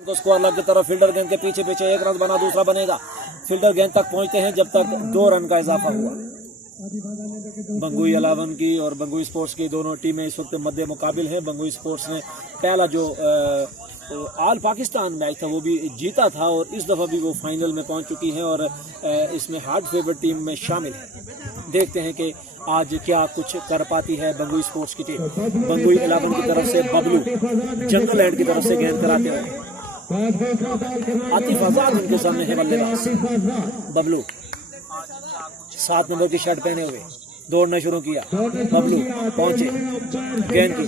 को स्कोर लग की तरफ फील्डर गेंद के पीछे पीछे एक रन बना, दूसरा बनेगा। फील्डर गेंद तक पहुंचते हैं जब तक 2 रन का इजाफा हुआ। बंगुई 11 की और बंगुई स्पोर्ट्स की दोनों टीमें इस वक्त मध्य मुकाबिल हैं। बंगुई स्पोर्ट्स ने पहला जो ऑल पाकिस्तान मैच था वो भी जीता था और इस दफ़ा भी वो फाइनल में पहुंच चुकी है और इसमें हार्ड फेवरेट टीम में शामिल है। देखते हैं कि आज क्या कुछ कर पाती है बंगुई स्पोर्ट्स की टीम। बंगुई 11 की तरफ से बबलू जंगल लैंड की तरफ से गेंद कराते हुए आतिफ आजाद उनके सामने है बल्लेबाज। बबलू 7 नंबर की शर्ट पहने हुए दौड़ना शुरू किया। बबलू पहुंचे गेंद की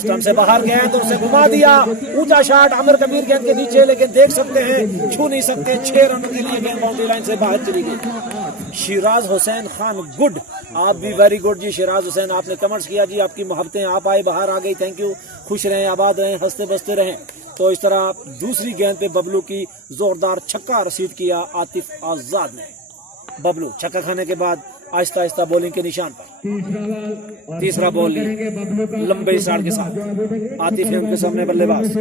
स्टंप से बाहर गेंद उसे घुमा दिया, ऊंचा शॉट आमिर कबीर गेंद के नीचे, लेकिन देख सकते हैं छू नहीं सकते। 6 रनों के लिए गेंद बाउंड्री लाइन से बाहर चली गई। शिराज हुसैन खान गुड, आप भी वेरी गुड जी। शिराज हुसैन आपने कमेंट्स किया जी, आपकी मोहब्बतें आप आए बाहर आ गई, थैंक यू। खुश रहें, आबाद रहें, हंसते बसते रहें। तो इस तरह दूसरी गेंद पे बबलू की जोरदार छक्का रसीद किया आतिफ आजाद ने। बबलू छक्का खाने के बाद आहिस्ता आहिस्ता बॉलिंग के निशान पर तीसरा बॉल लिया लंबे स्टार्ट के साथ। आतिफ है उनके सामने बल्लेबाज,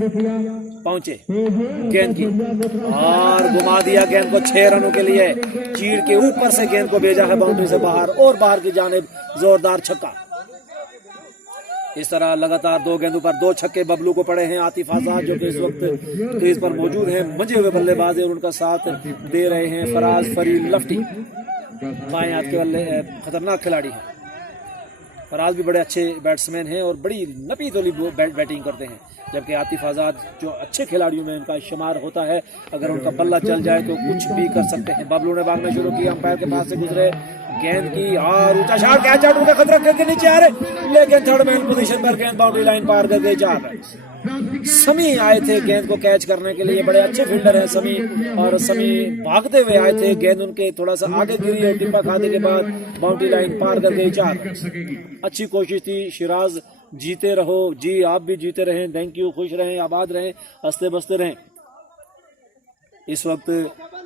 पहुंचे गेंद की और घुमा दिया गेंद को 6 रनों के लिए। चीड़ के ऊपर से गेंद को भेजा है बाउंड्री से बाहर और बाहर की जानिब जोरदार छक्का। इस तरह लगातार 2 गेंदों पर 2 छक्के बबलू को पड़े हैं। आतिफ आजाद जो कि इस वक्त क्रीज पर मौजूद हैं, मंजे हुए बल्लेबाज हैं और उनका साथ दे रहे हैं फराज फरीद लफ्टी, बाएं हाथ के बल्ले खतरनाक खिलाड़ी हैं। फराज भी बड़े अच्छे बैट्समैन हैं और बड़ी नपीत वाली बैटिंग करते हैं, जबकि आतिफ आजाद जो अच्छे खिलाड़ियों में इनका शुमार होता है। अगर उनका बल्ला चल जाए तो कुछ भी कर सकते हैं। बबलू ने भागना शुरू किया, अंपायर के पास से गुजरे गेंद की और ऊंचा शॉट, कैच आउट का खतरा करके नीचे आ रहे, लेकिन थर्ड मैन पोजीशन पर गेंद बाउंड्री लाइन पार कर गई। 4 रन। समी आए थे गेंद को कैच करने के लिए, बड़े अच्छे फील्डर हैं समी, और समी भागते हुए आए थे, गेंद उनके थोड़ा सा आगे गिरी और टिप्पा खाने के बाद बाउंड्री लाइन पार कर गई। 4 रन। अच्छी कोशिश थी। शिराज जीते रहो जी, आप भी जीते रहें, थैंक यू। खुश रहें, आबाद रहें, हंसते बसते रहें। इस वक्त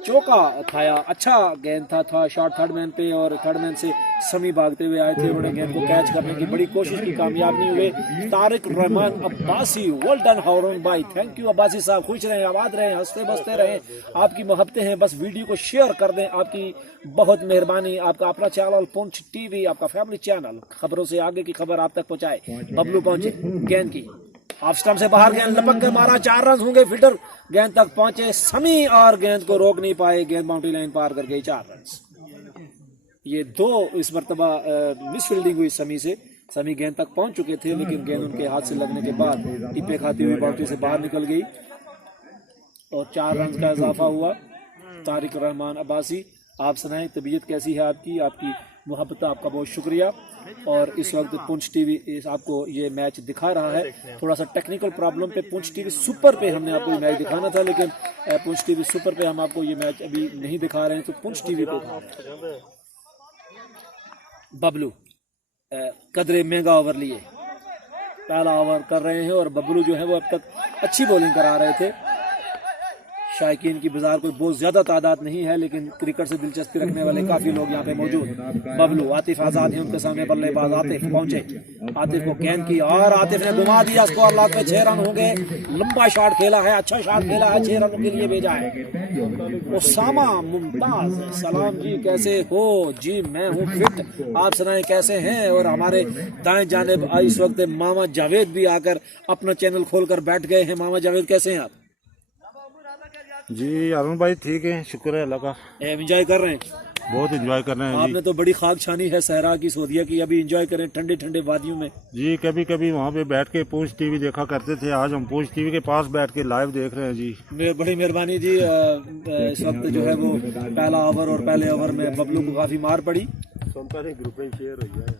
चौका खाया, अच्छा गेंद था शॉट थर्ड मैन पे और थर्ड मैन से समी भागते हुए आए थे, उन्होंने गेंद को कैच करने की बड़ी कोशिश की, कामयाब नहीं हुए। तारिक रहमान अब्बासी, वेल डन हारून भाई, थैंक यू अब्बासी साहब। खुश रहें, आबाद रहें, हंसते बसते रहें, आपकी मोहब्बतें हैं, बस वीडियो को शेयर कर दें, आपकी बहुत मेहरबानी। आपका अपना चैनल पुंछ टीवी, आपका फैमिली चैनल, खबरों से आगे की खबर आप तक पहुंचाए। बबलू पहुंचे गेंद की ऑफ स्टंप से बाहर गेंद लपक के मारा, 4 रन होंगे। फील्डर गेंद तक पहुंचे समी और गेंद को रोक नहीं पाए, गेंद बाउंड्री लाइन पार कर गई। 4 रन। ये 2 इस मर्तबा मिस फील्डिंग हुई समी से। समी गेंद तक पहुंच चुके थे लेकिन गेंद उनके हाथ से लगने के बाद टिप्पे खाती हुई बाउंड्री से बाहर निकल गई और 4 रन का इजाफा हुआ। तारिक रहमान अब्बासी, आप सुनाएं तबीयत कैसी है आपकी, आपकी मोहब्बत, आपका बहुत शुक्रिया। और इस वक्त पुंछ टीवी आपको ये मैच दिखा रहा है। थोड़ा सा टेक्निकल प्रॉब्लम पे पुंछ टीवी सुपर पे हमने आपको ये मैच दिखाना था, लेकिन पुंछ टीवी सुपर पे हम आपको ये मैच अभी नहीं दिखा रहे हैं, तो पुंछ टीवी पे। बबलू कदरे महंगा ओवर लिए, पहला ओवर कर रहे हैं और बबलू जो है वो अब तक अच्छी बॉलिंग करा रहे थे। शायकीन की बाजार कोई बहुत ज्यादा तादाद नहीं है, लेकिन क्रिकेट से दिलचस्पी रखने वाले काफी लोग यहाँ पे मौजूद। बबलू, आतिफ आजाद है उनके सामने बल्लेबाज आतिफ पहुंचे, आतिफ को गेंद की और आतिफ ने घुमा दिया, स्कोर लाख पे 6 रन हो गए। लंबा शॉट खेला है, अच्छा शॉट खेला है, 6 रनों के लिए भेजा है। उसामा मुमताज, सलाम जी, कैसे हो जी? मैं हूँ फिट, आप सुनाएं कैसे हैं? और हमारे दाएं जानिब इस वक्त मामा जावेद भी आकर अपना चैनल खोलकर बैठ गए हैं। मामा जावेद कैसे हैं आप? जी अरुण भाई ठीक है, शुक्र है अल्लाह का। एंजॉय कर रहे हैं? बहुत एंजॉय कर रहे हैं। आपने तो बड़ी खाक छानी है सहरा की, सोदिया की, अभी एंजॉय करें ठंडे ठंडे वादियों में। जी कभी कभी वहाँ पे बैठ के पुंछ टीवी देखा करते थे, आज हम पुंछ टीवी के पास बैठ के लाइव देख रहे हैं जी। बड़ी मेहरबानी जी। इस वक्त जो है वो पहला ओवर और पहले ओवर में बबलू को काफी मार पड़ी। ग्रुप में शेयर हो गया है।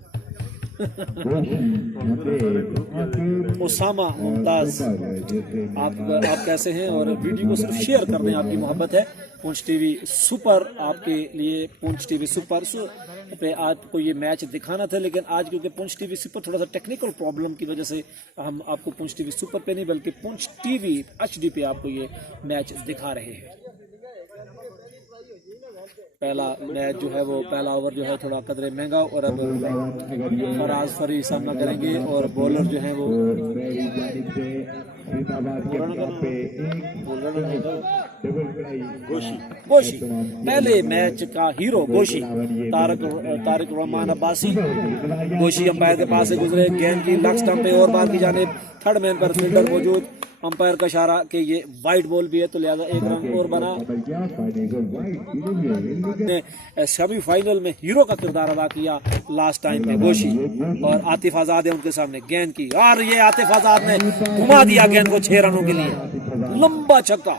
उसामा मुमताज, आप कैसे हैं? और वीडियो को सिर्फ शेयर कर दें, आपकी मोहब्बत है। पुंछ टीवी सुपर आपके लिए, पुंछ टीवी सुपर पे आपको ये मैच दिखाना था, लेकिन आज क्योंकि पुंछ टीवी सुपर थोड़ा सा टेक्निकल प्रॉब्लम की वजह से हम आपको पुंछ टीवी सुपर पे नहीं बल्कि पुंछ टीवी HD पे आपको ये मैच दिखा रहे हैं। पहला मैच जो है वो पहला ओवर जो है थोड़ा कदरे महंगा, और अब फराज फरी सामना करेंगे और बॉलर जो है वो गोशी। पहले मैच का हीरो गोशी तारिक रहमान अब्बासी। गोशी अंपायर के पास से गुजरे, गेंद की लेग स्टंप पे और बार की जाने, थर्ड मैन पर फील्डर मौजूद, अंपायर का इशारा कि ये वाइड बॉल भी है तो लिहाजा एक रन और बना। सेमीफाइनल में हीरो का किरदार अदा किया लास्ट टाइम में गोशी, और आतिफ आजाद है उनके सामने गेंद की, और ये आतिफ आजाद ने घुमा दिया गेंद को 6 रनों के लिए, लंबा छक्का।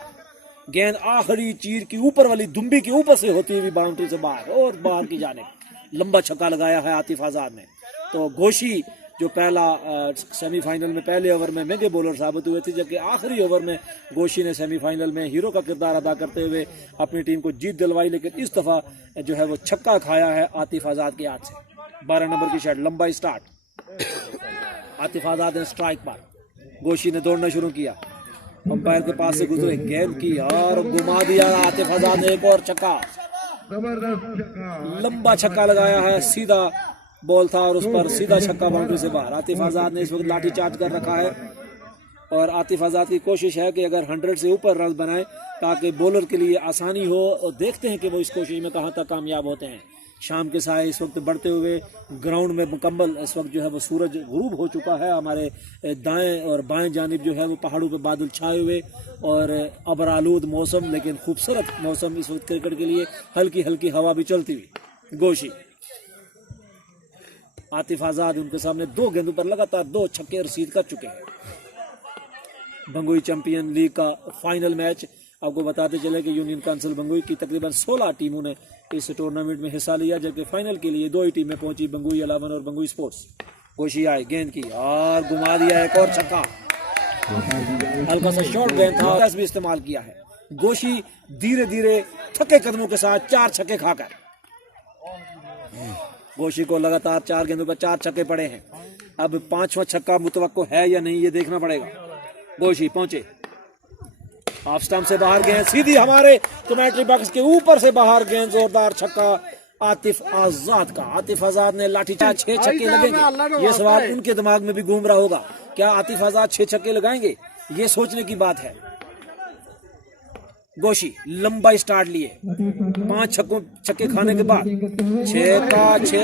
गेंद आखिरी चीर की ऊपर वाली दुम्बी के ऊपर से होती हुई बाउंड्री से बाहर और बाहर की जाने लंबा छक्का लगाया है आतिफ आजाद ने। तो गोशी जो पहला सेमीफाइनल में पहले ओवर में महंगे बॉलर साबित हुए थे, जबकि आखिरी ओवर में गोशी ने सेमीफाइनल में हीरो का किरदार अदा करते हुए अपनी टीम को जीत दिलवाई, लेकिन इस दफा जो है वो छक्का खाया है आतिफ आजाद के हाथ से। 12 नंबर की शॉट, लंबा स्टार्ट, आतिफ आजाद ने स्ट्राइक पर, गोशी ने दौड़ना शुरू किया, अंपायर के पास से गुजरे, गेंद की और घुमा दिया आतिफ आजाद ने, एक और छक्का, लंबा छक्का लगाया है, सीधा बॉल था और उस पर सीधा छक्का बाउंड्री से बाहर। आतिफ आजाद ने इस वक्त लाठी चार्ज कर रखा है, और आतिफ आजाद की कोशिश है कि अगर 100 से ऊपर रन बनाए ताकि बॉलर के लिए आसानी हो, और देखते हैं कि वो इस कोशिश में कहां तक कामयाब होते हैं। शाम के साए इस वक्त बढ़ते हुए ग्राउंड में मुकम्मल, इस वक्त जो है वो सूरज गुरूब हो चुका है, हमारे दाएं और बाएं जानिब जो है वो पहाड़ों पे बादल छाए हुए और अबरालूद मौसम, लेकिन खूबसूरत मौसम इस वक्त क्रिकेट के लिए, हल्की हल्की हवा भी चलती हुई। गोशी, आतिफ आजाद उनके सामने 2 गेंदों पर लगातार 2 छक्के रसीद कर चुके हैं। बंगुई चैंपियन लीग का फाइनल मैच, आपको बताते चले कि यूनियन काउंसिल बंगुई की तकरीबन 16 टीमों ने इस टूर्नामेंट में हिस्सा लिया, जबकि फाइनल के लिए 2 ही टीमें पहुंची, बंगुई 11 और बंगुई स्पोर्ट्स। गोशी आए, गेंद की और घुमा दिया, एक और छक्का, हल्का सा शॉर्ट गेंद था, भी इस्तेमाल किया है। गोशी धीरे धीरे थके कदमों के साथ 4 छक्के खाकर, गोशी को लगातार 4 गेंदों पर 4 छक्के पड़े हैं। अब 5वां छक्का मुतवक्को है या नहीं, ये देखना पड़ेगा। गोशी पहुंचे, ऑफ स्टंप से बाहर गेंद, सीधी हमारे कमेंट्री बॉक्स के ऊपर से बाहर गेंद, जोरदार छक्का आतिफ आजाद का। आतिफ आजाद ने लाठीचार्ज, 6 छक्के लगेंगे, ये सवाल उनके दिमाग में भी घूम रहा होगा, क्या आतिफ आजाद 6 छक्के लगाएंगे, ये सोचने की बात है। गोशी लंबा स्टार्ट लिए, 5 छक्के खाने के बाद 6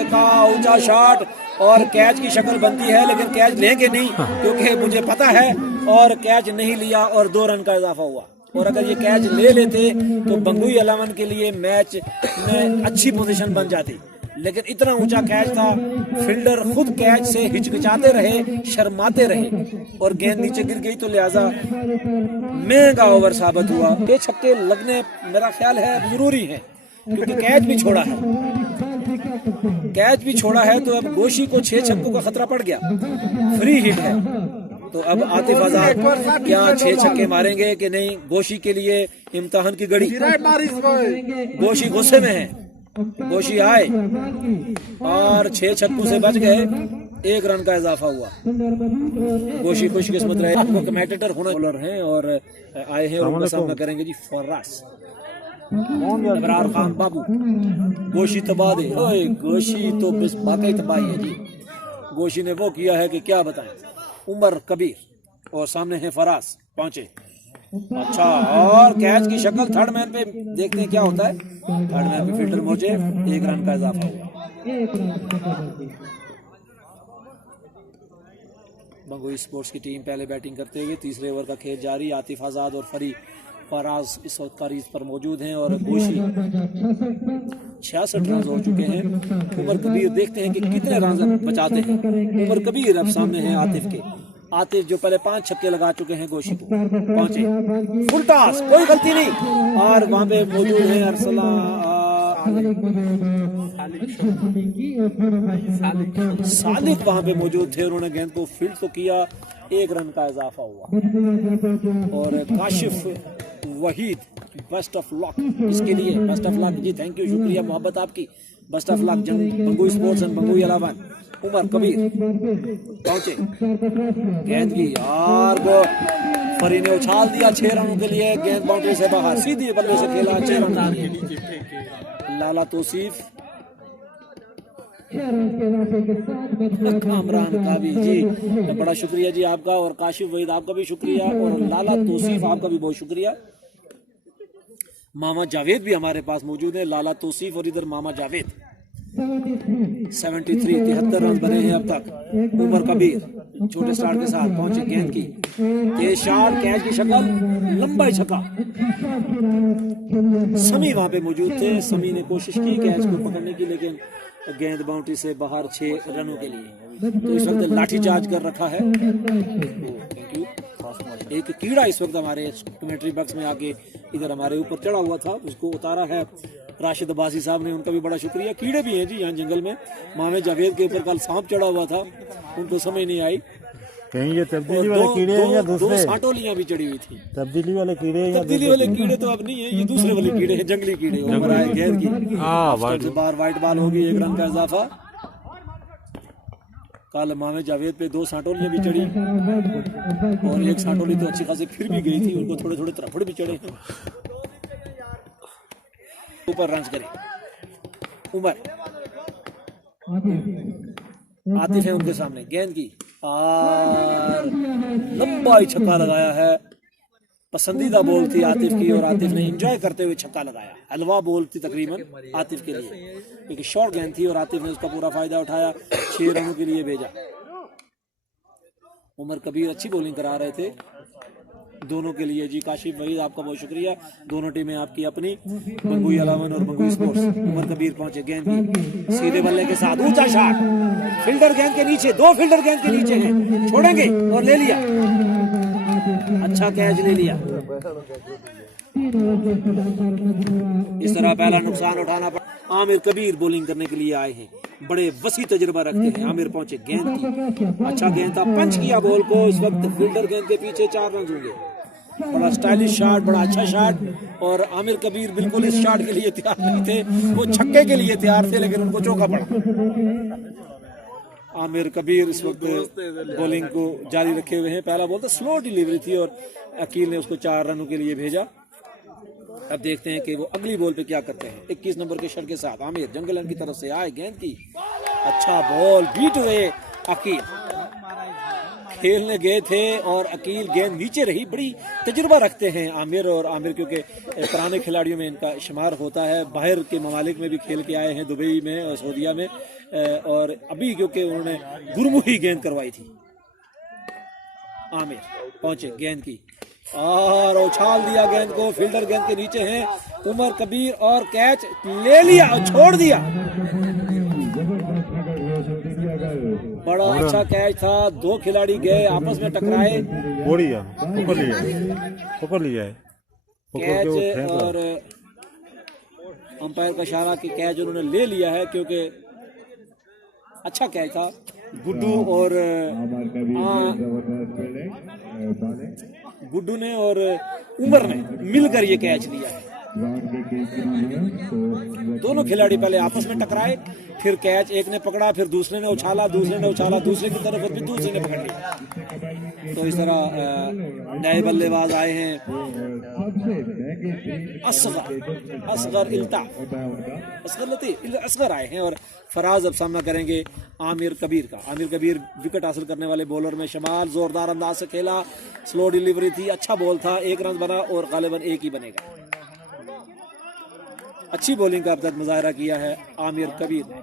का ऊंचा शॉट, और कैच की शक्ल बनती है, लेकिन कैच लेंगे नहीं क्योंकि मुझे पता है, और कैच नहीं लिया और 2 रन का इजाफा हुआ। और अगर ये कैच ले लेते तो बंगुई 11 के लिए मैच में अच्छी पोजीशन बन जाती, लेकिन इतना ऊंचा कैच था, फील्डर खुद कैच से हिचकिचाते रहे, शर्माते रहे, और गेंद नीचे गिर गई, तो लिहाजा महंगा ओवर साबित हुआ। ये छक्के लगने मेरा ख्याल है जरूरी है, क्योंकि कैच भी छोड़ा है, तो अब गोशी को 6 छक्कों का खतरा पड़ गया, फ्री हिट है। तो अब आतिफ आजाद क्या 6 छक्के मारेंगे कि नहीं, गोशी के लिए इम्तिहान की घड़ी। गोशी गुस्से में है, गोशी आए और 6 छक्कों से बच गए, 1 रन का इजाफा हुआ। गोशी खुशकिस्मत रहे, आपको कमेंटेटर होना बॉलर हैं और आए हैं, और उनका सामना करेंगे जी फर्रास इमरान खान बाबू। गोशी तबाह दे, गोशी तो बस वाकई तबाही है जी। गोशी ने वो किया है कि क्या बताएं। उमर कबीर और सामने है फराज पहुंचे, अच्छा, और कैच की शक्ल, थर्ड मैन पे देखते हैं क्या होता है। थर्ड मैन पे फील्डर पहुंचे, 1 रन का इजाफा हुआ। बंगुई स्पोर्ट्स की टीम पहले बैटिंग करते हुए, तीसरे ओवर का खेल जारी। आतिफ आजाद और फराज इस वक्त क्रीज पर मौजूद हैं, और गोशी 66 रन हो चुके हैं। उमर कबीर देखते हैं कि कितने रन बचाते हैं। उमर कबीर अब सामने हैं आतिफ के। आतिफ जो पहले 5 छक्के लगा चुके हैं गोशी को, पहुंचे, फुल टॉस, कोई गलती नहीं, और वहां पे मौजूद है अरसला सालिक वहां पे मौजूद थे, उन्होंने गेंद को फील्ड तो किया, 1 रन का इजाफा हुआ। और Kashif Waheed, best of luck इसके लिए, best of luck ji, thank you, शुक्रिया, मोहब्बत आपकी, best of luck Bangui sports and Bangui 11। Umar Kabir पहुंचे, गेंद की यार वो फरी ने उछाल दिया 6 रनों के लिए, गेंद बाउंड्री से बाहर, सीधी बल्ले से खेला, 6 रन। लाला तौसीफ, कामरान कावी जी, बड़ा शुक्रिया जी आपका, और काशिफ वहीद आपका भी शुक्रिया, और लाला तौसीफ आपका भी बहुत शुक्रिया। मामा जावेद भी हमारे पास मौजूद है, लाला तौसीफ और इधर मामा जावेद। 73 रन बने हैं अब तक। उमर कबीर छोटे स्टार्ट के साथ पहुंचे गेंद की तेज शॉट, कैच की शक्ल, लंबा छक्का। समी वहां पे मौजूद थे, समी ने कोशिश की कैच को पकड़ने की, लेकिन गेंद बाउंड्री से बाहर 6 रनों के लिए। तो इस वक्त लाठी चार्ज कर रखा है। Thank you. एक कीड़ा इस वक्त हमारे कमेंट्री बॉक्स में आके इधर हमारे ऊपर चढ़ा हुआ था, उसको उतारा है राशिद अब्बासी साहब ने, उनका भी बड़ा शुक्रिया। कीड़े भी हैं जी यहाँ जंगल में। मामे जावेद के ऊपर कल सांप चढ़ा हुआ था, उनको समझ नहीं आई। कहीं ये तब्दीली वाले कीड़े हैं या दूसरे? 2 साटोलियां भी चढ़ी हुई थी। तब्दीली वाले कीड़े हैं या तब्दीली वाले कीड़े तो अब नहीं है, ये दूसरे वाले कीड़े हैं, जंगली कीड़े। उमर आए गेंद की, बार वाइट बॉल होगी, 1 रन का इजाफा। कल मामे जावेद पे 2 साटोलियां भी चढ़ी, और 1 साटोली तो अच्छी खासी फिर भी गई थी, उनको थोड़े थोड़े तरफड़ भी चढ़े। ऊपर रन करे उमर, आतिफ है उनके सामने, गेंद की और लंबा ही छक्का लगाया है। पसंदीदा बॉल थी आतिफ की, और आतिफ ने एंजॉय करते हुए छक्का लगाया। हलवा बॉल थी तकरीबन आतिफ के लिए, क्योंकि शॉर्ट गेंद थी और आतिफ ने उसका पूरा फायदा उठाया, 6 रनों के लिए भेजा। उमर कबीर अच्छी बॉलिंग करा रहे थे दोनों के लिए जी। काशिफ वहीद आपका बहुत शुक्रिया। दोनों टीमें आपकी अपनी, बंगुई अलावन और बंगुई स्पोर्ट्स। उमर कबीर पहुंचे गेंद की सीधे बल्ले के साथ, ऊंचा शॉट, फील्डर गेंद के नीचे, 2 फील्डर गेंद के नीचे हैं, छोड़ेंगे और ले लिया, अच्छा कैच ले लिया। इस तरह पहला नुकसान उठाना पड़ा। आमिर कबीर बॉलिंग करने के लिए आए हैं, बड़े वसी तजुर्बा रखते हैं। आमिर पहुंचे गेंद की, अच्छा गेंद था, पंच किया बॉल को। इस वक्त फील्डर गेंद के पीछे 4 रन होंगे। बड़ा स्टाइलिश शॉट, बड़ा अच्छा शॉट, और आमिर कबीर बिल्कुल इस शॉट के लिए तैयार नहीं थे, वो छक्के के लिए तैयार थे, लेकिन उनको चौका पड़ा। आमिर कबीर इस वक्त बॉलिंग को जारी रखे हुए हैं। पहला बॉल तो स्लो डिलीवरी थी और अकील ने उसको 4 रनों के लिए भेजा। अब देखते हैं कि वो अगली बॉल पे क्या करते हैं। 21 नंबर के शॉट के साथ आमिर जंगलन की तरफ से आए, गेंद की, अच्छा बॉल, बीट हुए अकील, खेलने गए थे और अकील गेंद नीचे रही। बड़ी तजुर्बा रखते हैं आमिर, और आमिर क्योंकि पुराने खिलाड़ियों में इनका शुमार होता है। बाहर के ममालिक में भी खेल के आए हैं, दुबई में और सऊदीया में, और अभी क्योंकि उन्होंने गुरमुही गेंद करवाई थी। आमिर पहुंचे गेंद की और उछाल दिया गेंद को, फील्डर गेंद के नीचे हैं। उमर कबीर और कैच ले लिया और छोड़ दिया। बड़ा अच्छा कैच था, 2 खिलाड़ी गए, आपस में टकराए, पकड़ लिया है कैच, और अंपायर का इशारा कि कैच उन्होंने ले लिया है, क्योंकि अच्छा कैच था। गुड्डू ने और उमर ने मिलकर ये कैच लिया है। दोनों खिलाड़ी पहले आपस में टकराए, फिर कैच एक ने पकड़ा, फिर दूसरे ने उछाला, दूसरे की तरफ, फिर दूसरे ने पकड़ लिया। तो इस तरह नए बल्लेबाज आए हैं, असगर आए हैं, और फराज अब सामना करेंगे आमिर कबीर का। आमिर कबीर विकेट हासिल करने वाले बॉलर में शुमार, जोरदार अंदाज से खेला, स्लो डिलीवरी थी, अच्छा बॉल था, 1 रन बना और गालिबन 1 ही बनेगा। अच्छी बॉलिंग का अब तक मुजाहरा किया है आमिर कबीर ने।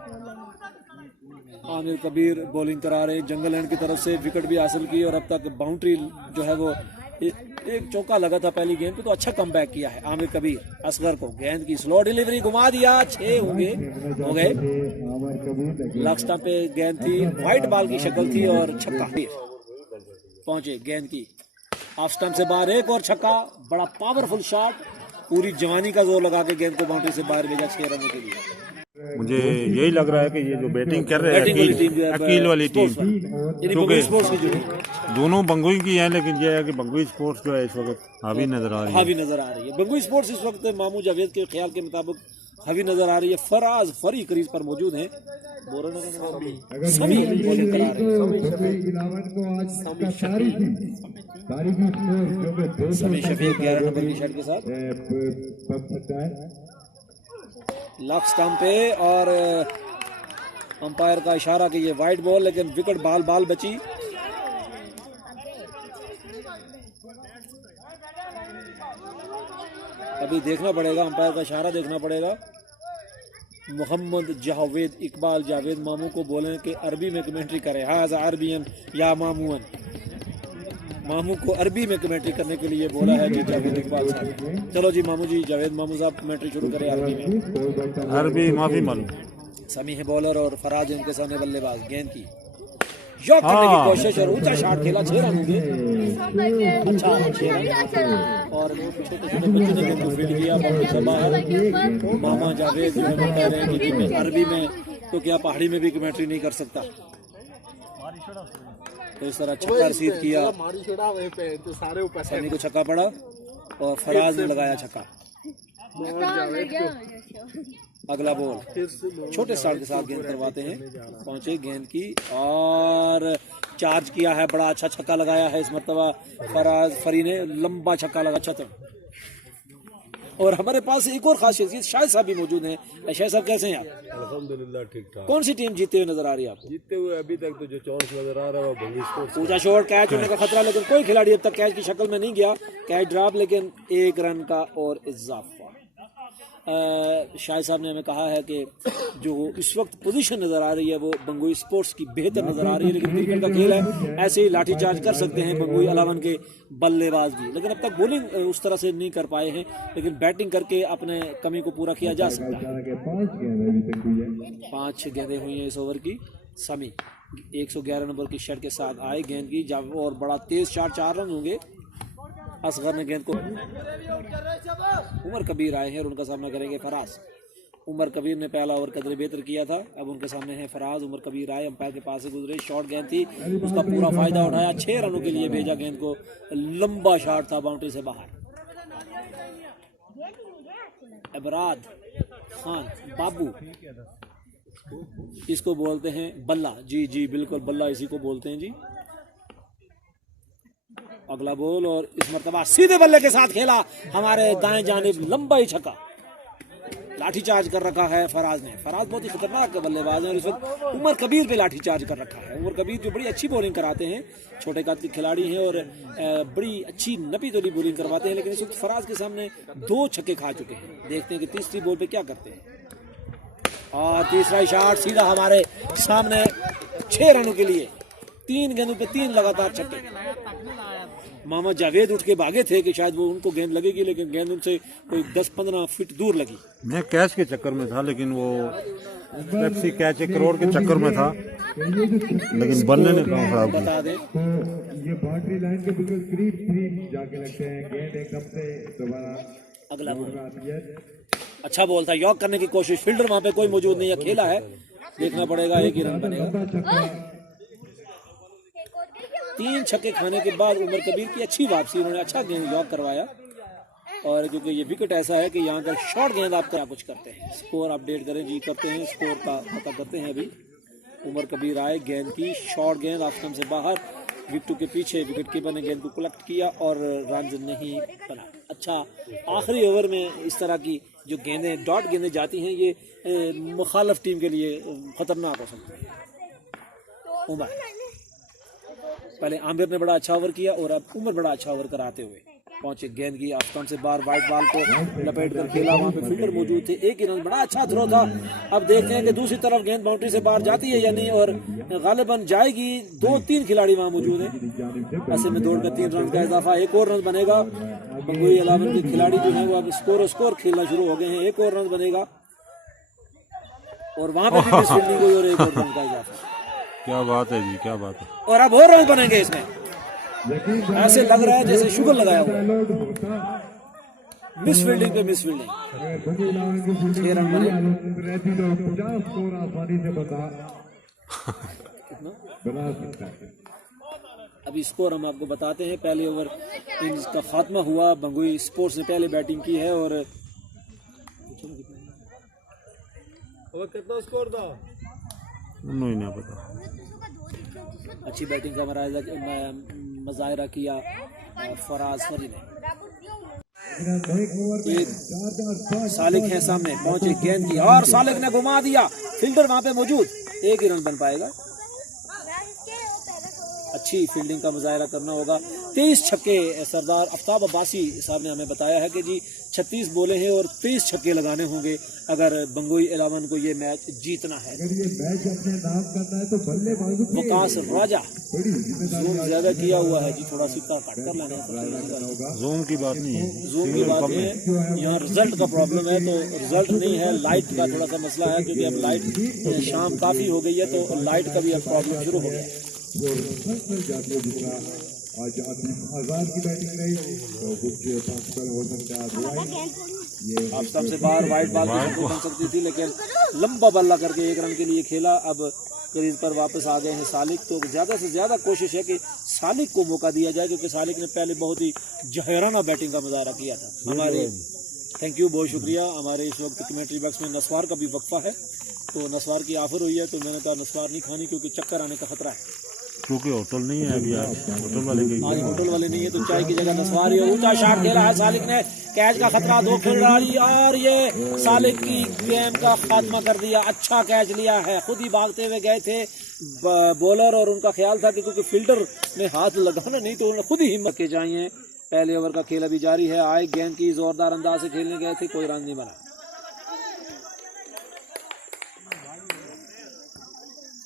आमिर कबीर बॉलिंग करा रहे, जंगल लैंड की तरफ से विकेट भी हासिल की, और अब तक बाउंड्री जो है वो एक चौका लगा था पहली गेंद पे, तो अच्छा कमबैक किया है आमिर कबीर। असगर को गेंद की स्लो डिलीवरी, घुमा दिया, 6 हो गए। लॉक स्टंप पे गेंद थी, व्हाइट बॉल की शक्ल थी और छक्का। पहुंचे गेंद की ऑफ स्टंप से बाहर, एक और छक्का, बड़ा पावरफुल शॉट, पूरी जवानी का जोर लगा के गेंद को बाउंड्री से बाहर भेजा 6 रनों के लिए। मुझे यही लग रहा है कि ये जो बैटिंग कर रहे हैं अकील वाली टीम, क्योंकि दोनों बंगुई की है, लेकिन यह है कि बंगुई स्पोर्ट्स जो है इस वक्त हावी नजर आ रही है। बंगुई स्पोर्ट्स इस वक्त मामू जावेद के ख्याल के मुताबिक हावी नजर आ रही है। फराज फरी क्रीज पर मौजूद है, सभी बॉलिंग करा रहे हैं। समी शफीक 11 नंबर की शर्ट के साथ। लॉक स्टंप पे और अंपायर का इशारा कि ये वाइड बॉल, लेकिन विकेट बाल बची। अभी देखना पड़ेगा, अंपायर का इशारा देखना पड़ेगा। मोहम्मद जावेद इकबाल जावेद मामू को बोलें कि अरबी में कमेंट्री करे। हाज़ा अरबियन या मामून, मामू को अरबी में कमेंट्री करने के लिए बोला है जी जावेद इकबाल साहब। चलो जी मामू जी, जावेद मामू साहब कमेंट्री शुरू करें अरबी में। अरबी माफी मालूम। समी है बॉलर और फराज इनके सामने बल्लेबाज। गेंद की यॉक करने की कोशिश और ऊंचा शॉट खेला, 6 रन होंगे। अच्छा 6 रन और छोटे छोटे बच्चों ने गेंद को फील्ड किया बाउंड्री से बाहर। मामा जावेद जो है बता रहे हैं कि मैं अरबी में तो क्या पहाड़ी में भी कमेंट्री नहीं कर सकता। तो इस तरह छक्का रिसीव किया, सनी को छक्का पड़ा और फराज ने लगाया छक्का। अगला बॉल छोटे स्टार्ट के साथ गेंद करवाते हैं, पहुंचे गेंद की और चार्ज किया है, बड़ा अच्छा छक्का लगाया है इस मर्तबा फरी ने, लंबा छक्का लगा छतर। और हमारे पास एक और खास चीज शाहिद साहब भी मौजूद हैं। शाहिद साहब कैसे हैं आप? अल्हम्दुलिल्लाह ठीक ठाक। कौन सी टीम जीतते हुए नजर आ रही है आपको? जीतते हुए अभी तक तो जो चांस नजर आ रहा है वो बंगी स्पोर्ट्स। ऊंचा शॉट, कैच होने का खतरा, लेकिन कोई खिलाड़ी अब तक कैच की शक्ल में नहीं गया। कैच ड्रॉप, लेकिन 1 रन का और इजाफा। शाहिद साहब ने हमें कहा है कि जो इस वक्त पोजीशन नजर आ रही है वो बंगोई स्पोर्ट्स की बेहतर नजर आ रही है, लेकिन क्रिकेट का खेल है, ऐसे ही लाठी चार्ज कर सकते हैं बंगोई 11 के बल्लेबाज भी। लेकिन अब तक बॉलिंग उस तरह से नहीं कर पाए हैं, लेकिन बैटिंग करके अपने कमी को पूरा किया जा सकता है। 5 गेंदें हुई हैं इस ओवर की। समी 111 नंबर की शर्ट के साथ आए गेंद की और बड़ा तेज शॉट, 4 रन होंगे। असगर ने गेंद को, उमर कबीर आए हैं और उनका सामना करेंगे फराज। उमर कबीर ने पहला ओवर कदरे बेहतर किया था, अब उनके सामने है फराज। उमर कबीर आए, अंपायर के पास से गुजरे, शॉर्ट गेंद थी, उसका पूरा फायदा उठाया, 6 रनों के लिए भेजा गेंद को। लंबा शॉट था बाउंड्री से बाहर। इबराद खान बाबू, इसको बोलते हैं बल्ला। जी जी बिल्कुल, बल्ला इसी को बोलते हैं जी। अगला बॉल और इस मर्तबा सीधे बल्ले के साथ खेला हमारे दाएं जानिब, लंबा ही छक्का। लाठी चार्ज कर रखा है फराज ने। फराज बहुत ही खतरनाक बल्लेबाज है और इस वक्त उमर कबीर पे लाठी चार्ज कर रखा है। उमर कबीर जो बड़ी अच्छी बॉलिंग कराते हैं, छोटे कद के खिलाड़ी हैं और बड़ी अच्छी नपी तोली बॉलिंग करवाते हैं, लेकिन इस वक्त फराज के सामने 2 छक्के खा चुके हैं। देखते हैं कि तीसरी बॉल पे क्या करते हैं। और तीसरा शॉट सीधा हमारे सामने, 6 रनों के लिए। 3 गेंदों पे 3 लगातार छक्के। मोहम्मद जावेद उठ के भागे थे कि शायद वो उनको गेंद लगेगी, लेकिन गेंद उनसे कोई 10-15 फीट दूर लगी। मैं कैच के चक्कर में था, लेकिन वो पेप्सी कैच 1 करोड़ के चक्कर में था, लेकिन बल्ले ने काम खराब किया। बता दें ये बाउंड्री लाइन के बिल्कुल करीब जाके लगते हैं, गेंद एकदम से दोबारा। अगला बॉल अच्छा बॉल था, यॉक करने की कोशिश, फील्डर वहां पे कोई मौजूद नहीं है, खेला है, देखना पड़ेगा 1 ही रन बनेगा। 3 छक्के खाने के बाद उमर कबीर की अच्छी वापसी, उन्होंने अच्छा गेंद यॉक करवाया। और क्योंकि ये विकेट ऐसा है कि यहाँ पर शॉर्ट गेंद आप क्या कुछ करते हैं। स्कोर अपडेट करें जी, करते हैं स्कोर का पता करते हैं। अभी उमर कबीर आए, गेंद की शॉर्ट गेंद ऑफ स्टंप से बाहर, विकेटों के पीछे विकेट कीपर ने गेंद को कलेक्ट किया और रन नहीं बना। अच्छा, आखिरी ओवर में इस तरह की जो गेंदें डॉट गेंदें जाती हैं, ये मुखालिफ टीम के लिए खतरनाक हो सकती है। उमर पहले आमिर ने बड़ा अच्छा ओवर किया और अब उमर बड़ा अच्छा ओवर कराते हुए पहुंचे। गेंद की ऑफ से बार वाइट बॉल को लपेट कर खेला, वहां पे फील्डर मौजूद थे, 1 ही रन, बड़ा अच्छा थ्रो था। अब देखते हैं कि दूसरी तरफ गेंद बाउंड्री से बाहर जाती है या नहीं, और गालिबन जाएगी। 2-3 खिलाड़ी वहां मौजूद हैं, ऐसे में दौड़ कर 3 रन का इजाफा, 1 और रन बनेगा। बंगोई 11 के खिलाड़ी जो है वो अब स्कोर खेलना शुरू हो गए हैं, 1 और रन बनेगा और वहां पर भी फील्डिंग हुई और 1 और रन का इजाफा। क्या बात है जी, क्या बात है। और अब और रन बनेंगे इसमें, ऐसे लग रहा है जैसे शुगर लगाया हुआ। मिस फील्डिंग पे मिस फील्डिंग, 6 रन बने। अभी स्कोर हम आपको बताते हैं। पहले ओवर इनिंग्स का खात्मा हुआ, बंगोई स्पोर्ट्स ने पहले बैटिंग की है और कितना स्कोर था नहीं पता। अच्छी बैटिंग का मुजाहिरा किया फराज फरी ने। एक ओवर में 4 सालिक है सामने, पहुंचे गेंद की और सालिक ने घुमा दिया, फील्डर वहां पे मौजूद, एक ही रन बन पाएगा। अच्छी फील्डिंग का मुजाहरा करना होगा। 23 छक्के सरदार आफ्ताब अब्बासी साहब ने हमें बताया है कि जी 36 बोले हैं और 23 छक्के लगाने होंगे अगर बंगोई 11 को ये मैच जीतना है। अगर ये मैच अपने नाम करना है तो बल्लेबाजों की वकास राजा बड़ी जिम्मेदारी जूम ज्यादा किया हुआ है जी, थोड़ा सी काट कर लाना है। जूम की बात नहीं है, जूम की बात नहीं है, यहाँ रिजल्ट का प्रॉब्लम है, तो रिजल्ट नहीं है, लाइट का थोड़ा सा मसला है, क्योंकि अब लाइट शाम काफी हो गई है तो लाइट का भी अब प्रॉब्लम शुरू हो गया है। जाती है दूसरा आज आजाद की बैटिंग रही तो कुछ पॉसिबल हो सकता है। ये आप सबसे बाहर वाइट बॉल की बन सकती थी, लेकिन लंबा बल्ला करके 1 रन के लिए खेला। अब क्रीज पर वापस आ गए हैं सालिक, तो ज़्यादा से ज़्यादा कोशिश है कि सालिक को मौका दिया जाए, क्योंकि सालिक ने पहले बहुत ही जहराना बैटिंग का मुजाहरा किया था। हमारे थैंक यू, बहुत शुक्रिया। हमारे इस वक्त कमेंट्री बॉक्स में नस्वार का भी वक्फा है, तो नस्वार की ऑफर हुई है, तो मैंने कहा नस्वार नहीं खानी क्योंकि चक्कर आने का खतरा है। क्योंकि होटल नहीं है अभी, आज होटल वाले गई आज होटल वाले नहीं है, तो चाय की जगह नस्वार ही है। ऊंचा शॉट खेला है सालिक ने, कैच का खतरा, 2 खिलाड़ी और ये सालिक की गेम का खात्मा कर दिया। अच्छा कैच लिया है, खुद ही भागते हुए गए थे बॉलर, और उनका ख्याल था कि क्योंकि फील्डर ने हाथ लगाना नहीं तो उन्होंने खुद ही हिम्मत के चाहिए। पहले ओवर का खेल अभी जारी है। आए गेंद की जोरदार अंदाज से खेलने गए थे, कोई रन नहीं बना।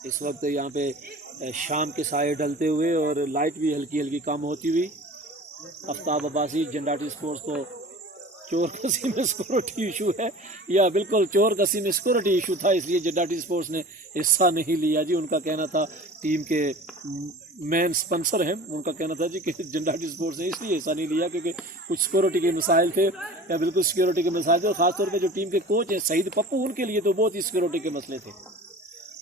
इस वक्त यहाँ पे शाम के साये ढलते हुए और लाइट भी हल्की हल्की कम होती हुई, आफ्ताब अब्बासी जंडाटी स्पोर्ट्स को चोर कसी में सिक्योरिटी इशू है, या बिल्कुल चोर कसी में सिक्योरिटी इशू था, इसलिए जंडाटी स्पोर्ट्स ने हिस्सा नहीं लिया जी। उनका कहना था, टीम के मेन स्पॉन्सर हैं, उनका कहना था जी कि जंडाटी स्पोर्ट्स ने इसलिए हिस्सा नहीं लिया क्योंकि कुछ सिक्योरिटी के मसाइल थे, या बिल्कुल सिक्योरिटी के मसाइल थे, और खासतौर पर जो टीम के कोच हैं सईद पप्पू, उनके लिए तो बहुत ही सिक्योरिटी के मसले थे।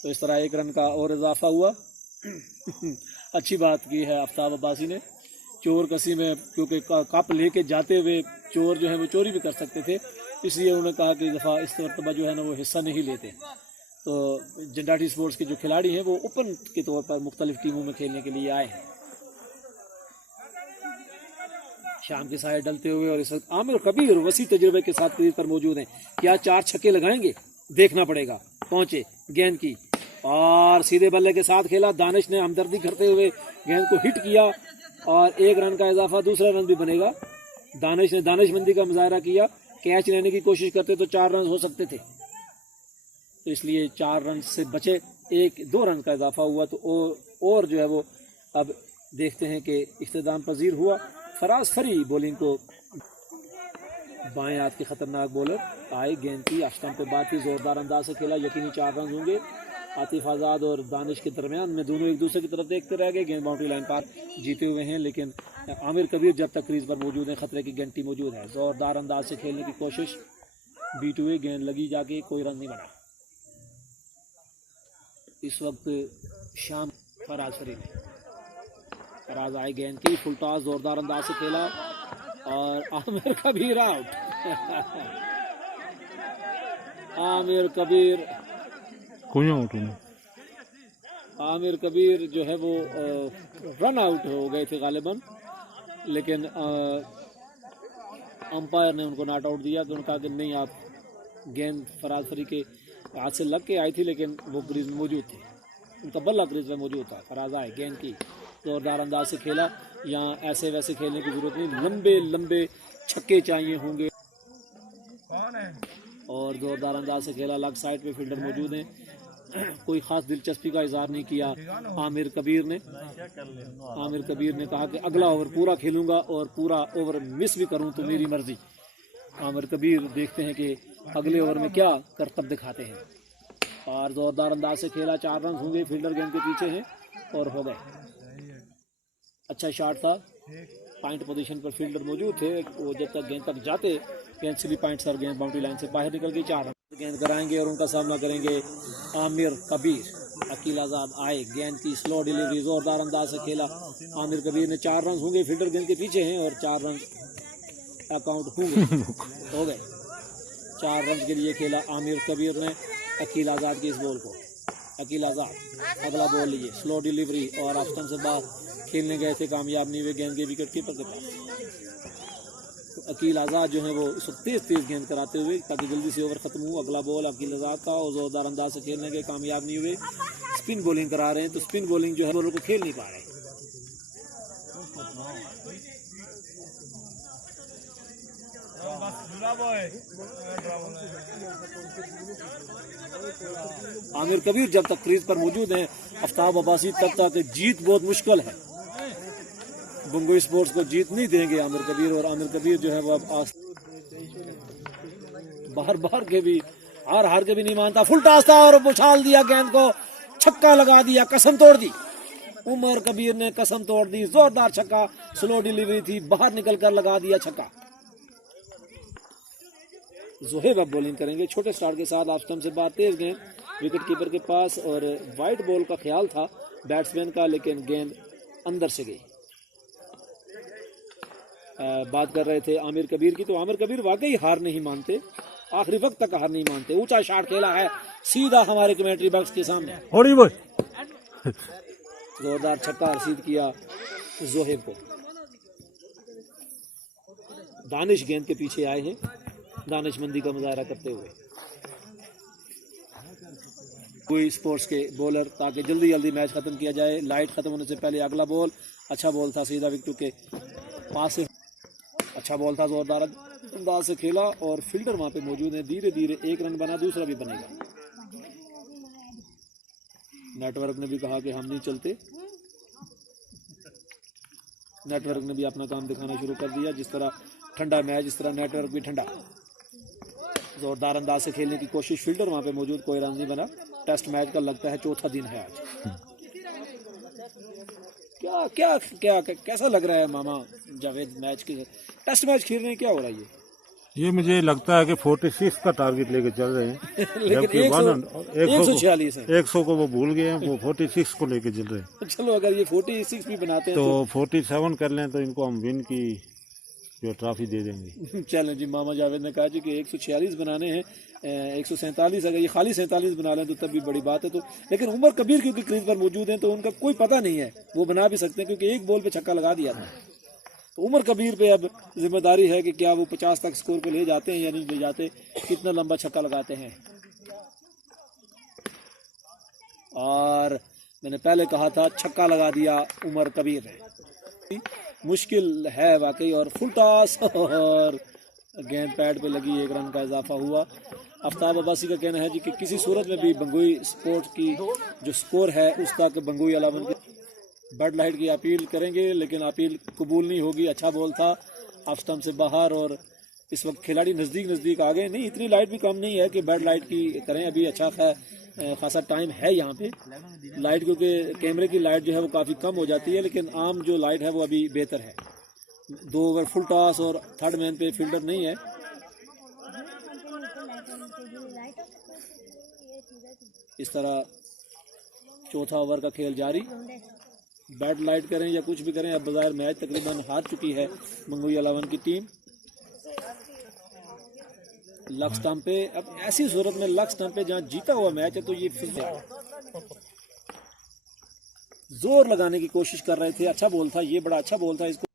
तो इस तरह 1 रन का और इजाफा हुआ। अच्छी बात की है आफ्ताब अब्बासी ने, चोर कसी में, क्योंकि कप लेके जाते हुए चोर जो है वो चोरी भी कर सकते थे, इसलिए उन्होंने कहा कि दफ़ा इस मरतबा जो है ना वो हिस्सा नहीं लेते। तो जंडाटी स्पोर्ट्स के जो खिलाड़ी हैं वो ओपन के तौर पर मुख्तलिफ टीमों में खेलने के लिए आए हैं। शाम के साये डलते हुए और इस वक्त आमिर कबीर वसी तजुर्बे के साथ क्रीज पर मौजूद हैं। क्या 4 छक्के लगाएंगे, देखना पड़ेगा। पहुंचे गेंद की और सीधे बल्ले के साथ खेला, दानिश ने हमदर्दी करते हुए गेंद को हिट किया और 1 रन का इजाफा, दूसरा रन भी बनेगा। दानिश ने दानिशमंदी का मुजाहरा किया, कैच लेने की कोशिश करते तो 4 रन हो सकते थे, तो इसलिए 4 रन से बचे, 1-2 रन का इजाफा हुआ। तो और जो है वो अब देखते हैं कि इख्तिताम पजीर हुआ। फराज फरी बॉलिंग को, बाएं हाथ के खतरनाक बॉलर आए, गेंद की स्टंप पे बात की, जोरदार अंदाज से खेला, यकीनी 4 रन होंगे। आतिफ आज़ाद और दानिश के दरमियान में दोनों एक दूसरे की तरफ देखते रह गए, गेंद बाउंड्री लाइन पार जीते हुए हैं, लेकिन आमिर कबीर जब तक क्रीज पर मौजूद है खतरे की घंटी मौजूद है। जोरदार अंदाज से खेलने की कोशिश, बीट हुए, गेंद लगी जाके, कोई रन नहीं बना। इस वक्त शाम फराज फरी ने, फराज आए गेंद की, फुल टॉस, जोरदार अंदाज से खेला और आमिर कबीर आउट। आमिर कबीर आमिर कबीर जो है वो रन आउट हो गए थे गालिबन, लेकिन अंपायर ने उनको नॉट आउट दिया। तो उन्होंने कहा कि नहीं, आप गेंद फराज फरी के हाथ से लग के आई थी, लेकिन वो क्रीज में मौजूद थे, उनका बल्ला क्रीज में मौजूद था। फराज आए गेंद की, जोरदार अंदाज से खेला, यहाँ ऐसे वैसे खेलने की जरूरत नहीं, लंबे लंबे छक्के चाहिए होंगे, और जोरदार अंदाज से खेला। लेग साइड पे फील्डर मौजूद हैं, कोई खास दिलचस्पी का इजहार नहीं किया आमिर कबीर ने। आमिर कबीर ने कहा कि अगला ओवर पूरा खेलूंगा और पूरा ओवर मिस भी करूं तो मेरी मर्जी। आमिर कबीर देखते हैं कि अगले ओवर में क्या करतब दिखाते हैं, और जोरदार अंदाज से खेला, 4 रन होंगे, फील्डर गेंद के पीछे हैं और हो गए। अच्छा शॉट था, पॉइंट पोजीशन पर फील्डर मौजूद थे, वो जब तक गेंद तक जाते गेंद स्लिप पॉइंट सर, गेंद बाउंड्री लाइन से बाहर निकल गई, 4 रन। गेंद कराएंगे और उनका सामना करेंगे आमिर कबीर। अकील आज़ाद आए, गेंद की स्लो डिलीवरी, जोरदार अंदाज से खेला, आमिर कबीर ने, 4 रन होंगे, फील्डर गेंद के पीछे हैं और 4 रन अकाउंट होंगे, हो गए। 4 रन के लिए खेला आमिर कबीर ने अकील आज़ाद की इस बॉल को। अकील आज़ाद अगला बॉल लिए, स्लो डिलीवरी और ऑप्शन से बाहर खेलने गए थे, कामयाब नहीं हुए, गेंद के विकेट कीपर के पास। तो अकील आज़ाद जो है वो इस वक्त तेज़ गेंद कराते हुए ताकि जल्दी से ओवर ख़त्म हो। अगला बॉल अकील आज़ाद का और ज़ोरदार अंदाज से खेलने के कामयाब नहीं हुए। स्पिन बॉलिंग करा रहे हैं, तो स्पिन बॉलिंग जो है बॉलर को खेल नहीं पा रहे। आमिर कबीर जब तक क्रीज पर मौजूद हैं, आफ्ताब अब्बासी तब तक जीत बहुत मुश्किल है। बंगोई स्पोर्ट्स को जीत नहीं देंगे आमिर कबीर, और आमिर कबीर जो है वो अब बाहर के भी हार के भी नहीं मानता। फुल टॉस था और उछाल दिया गेंद को, छक्का लगा दिया, कसम तोड़ दी। उमर कबीर ने कसम तोड़ दी, जोरदार छक्का, स्लो डिलीवरी थी, बाहर निकल कर लगा दिया छक्का। जोहेब अब बॉलिंग करेंगे छोटे स्टार्ट के साथ। ऑफ स्टंप से बाहर तेज गेंद विकेट कीपर के पास, और वाइट बॉल का ख्याल था बैट्समैन का, लेकिन गेंद अंदर से गई। बात कर रहे थे आमिर कबीर की, तो आमिर कबीर वाकई हार नहीं मानते, आखिरी वक्त तक हार नहीं मानते। ऊंचा शॉट खेला है सीधा हमारे कमेंट्री बॉक्स के सामने, जोरदार छक्का रसीद किया जोहेब को। दानिश गेंद के पीछे आए हैं, दानिशमंदी का मुजाहरा करते हुए। कोई स्पोर्ट्स के बॉलर ताकि जल्दी मैच खत्म किया जाए, लाइट खत्म होने से पहले अगला बॉल अच्छा बॉल था, सीधा विकेट के पास से अच्छा बॉल था, जोरदार अंदाज से खेला और फील्डर वहां पे मौजूद है। धीरे धीरे एक रन बना, दूसरा भी बनेगा। नेटवर्क ने भी कहा कि हम नहीं चलते, नेटवर्क ने भी अपना काम दिखाना शुरू कर दिया। जिस तरह ठंडा मैच, इस तरह नेटवर्क भी ठंडा। जोरदार अंदाज से खेलने की कोशिश, फील्डर वहां पे मौजूद, कोई रन नहीं बना। टेस्ट मैच का लगता है चौथा दिन है आज। क्या क्या क्या कैसा लग रहा है मामा जावेद, मैच की टेस्ट मैच खेल रहे हैं, क्या हो रहा है ये मुझे लगता है कि 46 का टारगेट लेके चल रहे हैं। लेकिन 146 है, 100 को वो भूल गए हैं, वो 46 को लेके चल रहे हैं। चलो अगर ये 46 भी बनाते हैं तो 47 कर लें तो इनको हम विन की जो ट्रॉफी दे देंगे। चलें जी, मामा जावेद ने कहा जी कि 146 बनाने हैं, 147 अगर ये खाली 47 बना लें तो तब भी बड़ी बात है। तो लेकिन उमर कबीर क्योंकि क्रीज पर मौजूद हैं तो उनका कोई पता नहीं है, वो बना भी सकते हैं क्योंकि एक बॉल पे छक्का लगा दिया था। तो उमर कबीर पे अब जिम्मेदारी है कि क्या वो 50 तक स्कोर को ले जाते हैं या नहीं ले जाते, कितना लंबा छक्का लगाते हैं। और मैंने पहले कहा था छक्का लगा दिया उमर कबीर ने। मुश्किल है वाकई, और फुल टॉस और गेंद पैड पे लगी, 1 रन का इजाफा हुआ। आफ्ताब अब्बासी का कहना है जी कि किसी सूरत में भी बंगोई स्पोर्ट्स की जो स्कोर है उसका बंगोई अलावन के बर्ड लाइट की अपील करेंगे, लेकिन अपील कबूल नहीं होगी। अच्छा बॉल था ऑफ स्टंप से बाहर, और इस वक्त खिलाड़ी नज़दीक आ गए। नहीं, इतनी लाइट भी कम नहीं है कि बर्ड लाइट की करें, अभी अच्छा खासा टाइम है यहाँ पे लाइट, क्योंकि कैमरे की लाइट जो है वो काफ़ी कम हो जाती है, लेकिन आम जो लाइट है वो अभी बेहतर है। 2 ओवर फुल टॉस और थर्ड मैन पे फील्डर नहीं है। इस तरह चौथा ओवर का खेल जारी, बैट लाइट करें या कुछ भी करें, अब बाजार मैच तकरीबन हार चुकी है बंगोई अलावन की टीम। लक स्टंप पे, अब ऐसी सूरत में लक स्टंप पे जहां जीता हुआ मैच है तो ये फिर जोर लगाने की कोशिश कर रहे थे। अच्छा बॉल था, ये बड़ा अच्छा बॉल था, इसको